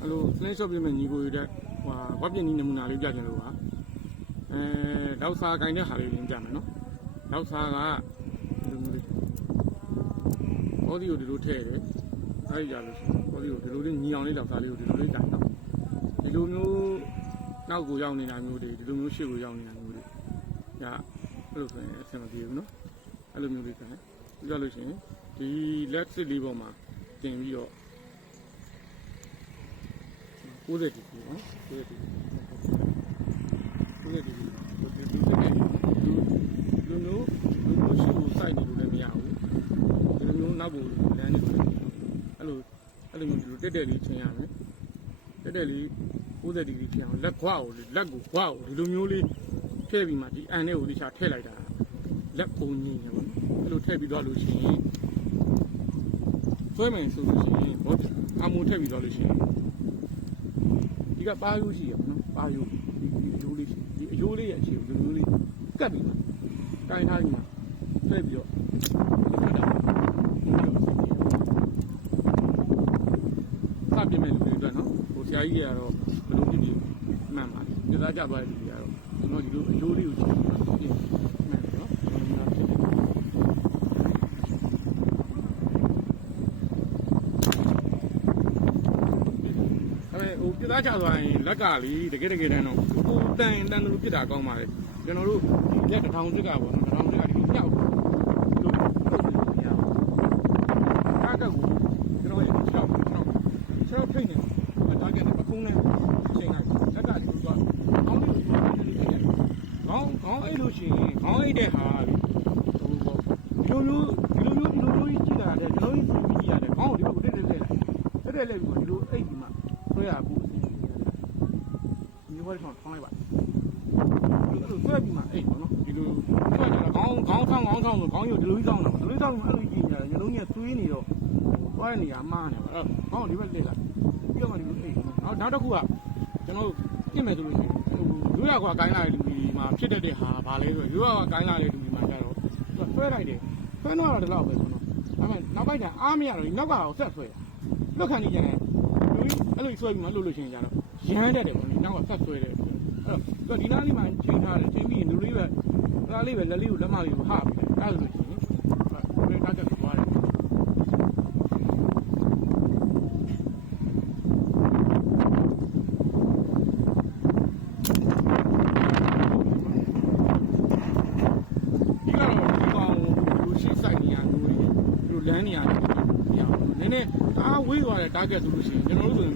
အဲ့လို slingshot ရှော့ပြမဲ့ညီကိုရတဲ့ဟိုဝက်ပြင်းနီးနမူနာလေးပြချင်လို့ပါအဲလောက်စာကင်တဲ့ဟာလေးရင်းပြမယ်နော်လောက်စာကဒီလိုမျိုးလေးဘောဒီကိုဒီလိုထည့်တယ်အဲ့ဒီကြလို့ဘောဒီကိုဒီလိုလေးညီအောင်လေးလောက်စာလေးကိုဒီလိုလေးကင်နော်ဒီလိုမျိုးနောက်ကိုရောက်နေတာမျိုးတွေဒီလိုမျိုးရှေ့ကိုရောက်နေတာမျိုးတွေညာအဲ့လိုဆိုရင်အဆင်မပြေဘူးနော်အဲ့လိုမျိုးလေးကင်ပြီးကြလို့ရှိရင်ဒီ left sit လေးပေါ်မှာတင်ပြီးတော့ 90ဒီပေါ့နော်90ဒီ90ဒီဒီဒီတက်နေလူလူလူလူရှိကိုစိုက်နေလို့လည်းမရဘူးဒီလိုမျိုးနောက်ကိုလမ်းနေလို့အဲ့လိုအဲ့လိုမျိုးဒီလိုတက်တက်လေးချင်းရမယ်တက်တက်လေး90ဒီဂရီချင်းအောင်လက်ခွာကိုလက်ကိုခွာကိုဒီလိုမျိုးလေးထည့်ပြီးမှဒီအန်နဲ့ကိုဒီချာထည့်လိုက်တာလက်ပုံကြီးနေပါတော့အဲ့လိုထည့်ပြီးတော့လို့ရှိရင်ဆွဲမယ်ဆိုလို့ရှိရင်ဘောအမူထည့်ပြီးတော့လို့ရှိရင် ဒီကပါယိုးရှိရပါတော့ပါယိုးဒီဒီအယိုးလေးရှိဒီအယိုးလေးရဲ့အခြေကိုဒီလိုလေးကတ်ပြီးမှတိုင်းထားပြီးမှဆွဲပြီးတော့ဖတ်တာဒီလိုစီစီစပြမဲ့လူတွေအတွက်နော်ဟိုဆရာကြီးကတော့ဘယ်လိုဖြစ်ပြီးမှန်ပါလဲကြစားကြသွားတဲ့လူတွေကတော့ကျွန်တော်ဒီလိုအယိုးလေးကိုချိန်ပြီးတော့ပြင်မှန်တယ်နော်ဒီလိုဖြစ်တယ်အဲ ဟိုပြသားချသွားရင်လက်ကလေတကယ်တကယ်တမ်းတော့ဟိုတန်တန်လို့ပြစ်တာကောင်းပါလေကျွန်တော်တို့ဒီလက်တစ်ထောင်စစ်ကပေါ့နော်တစ်ထောင်စစ်ကဒီလိုမြောက်ဒီလိုလုပ်လို့မရဘူးအားတော့ကျွန်တော်ရဲ့ချောက်ကျွန်တော်ချောက်ဖိနေတာကလည်းပကုံးနဲ့ချိန်လိုက်လက်ကဒီလိုသွားကောင်းလို့သွားတယ်လို့ဖြစ်တယ်ခေါင်းခေါင်းအဲ့လို့ရှိရင်ခေါင်းအိတ်တဲ့ဟာလေဟိုပေါ့ဒီလိုမျိုးဒီလိုမျိုးဒီလိုမျိုးကြည့်တာတဲ့ဒီလိုမျိုးကြည့်ရတယ်ခေါင်းကိုဒီလိုတက်တက်တက်တက်တက်ပြီးတော့ဒီလိုအိတ်ဒီမှာ ဆွဲရဘူးဒီဘက်ထောင်းထောင်းလိုက်ပါဒီလိုဆွဲပြီးမှအိတ်ပေါ့နော်ဒီလိုဆွဲကြတော့ခေါင်းခေါင်းထောင်းခေါင်းထောင်းဆိုခေါင်းရုပ်ဒီလိုကြီးထောင်းတော့ဒီလိုထောင်းမှအဲ့လိုကြည့်နေရတယ်ညလုံးကြီးသွေးနေတော့သွားတဲ့နေရာမှားနေပါအဲ့ခေါင်းဒီဘက်လက်လာပြီးတော့မှဒီလိုအိတ်နောက်နောက်တစ်ခုကကျွန်တော်ပြင်မယ်ဆိုလို့ရှိရင်ဟိုရိုးရကွာကိုင်းလာတဲ့လူဒီမှာဖြစ်တတ်တဲ့ဟာဘာလဲဆိုရိုးရကွာကိုင်းလာတဲ့လူဒီမှာကျတော့သူဆွဲလိုက်တယ်ဆွဲတော့တော့ဒီလောက်ပဲပေါ့နော်ဒါပေမဲ့နောက်ပိုင်းကျအားမရတော့နောက်ကအောင်ဆက်ဆွဲတာလွတ်ခံနေကြတယ်လူကြီး အဲ့လိုဆွဲပြီးမှလှုပ်လို့ရှိရင်ကြတော့ရမ်းတတ်တယ်ပေါ့နော်နောက်ကဆက်ဆွဲတယ်အဲ့တော့ဒီနားလေးမှာချိန်ထားတယ်ချိန်ပြီးလူလေးပဲဒါလေးပဲလက်လေးကိုလက်မလေးကိုဟာပြီးတယ်အဲ့လိုလို့ရှိရင်ဘယ်တာတက်သွားတယ်ဒီကတော့ဒီကောင်လူရှိဆိုင်နေရလူတွေလူလမ်းနေရတယ် နည်းနည်းအားဝေးသွားတဲ့ target ဆိုလို့ရှိရင် ကျွန်တော်တို့ဆိုရင်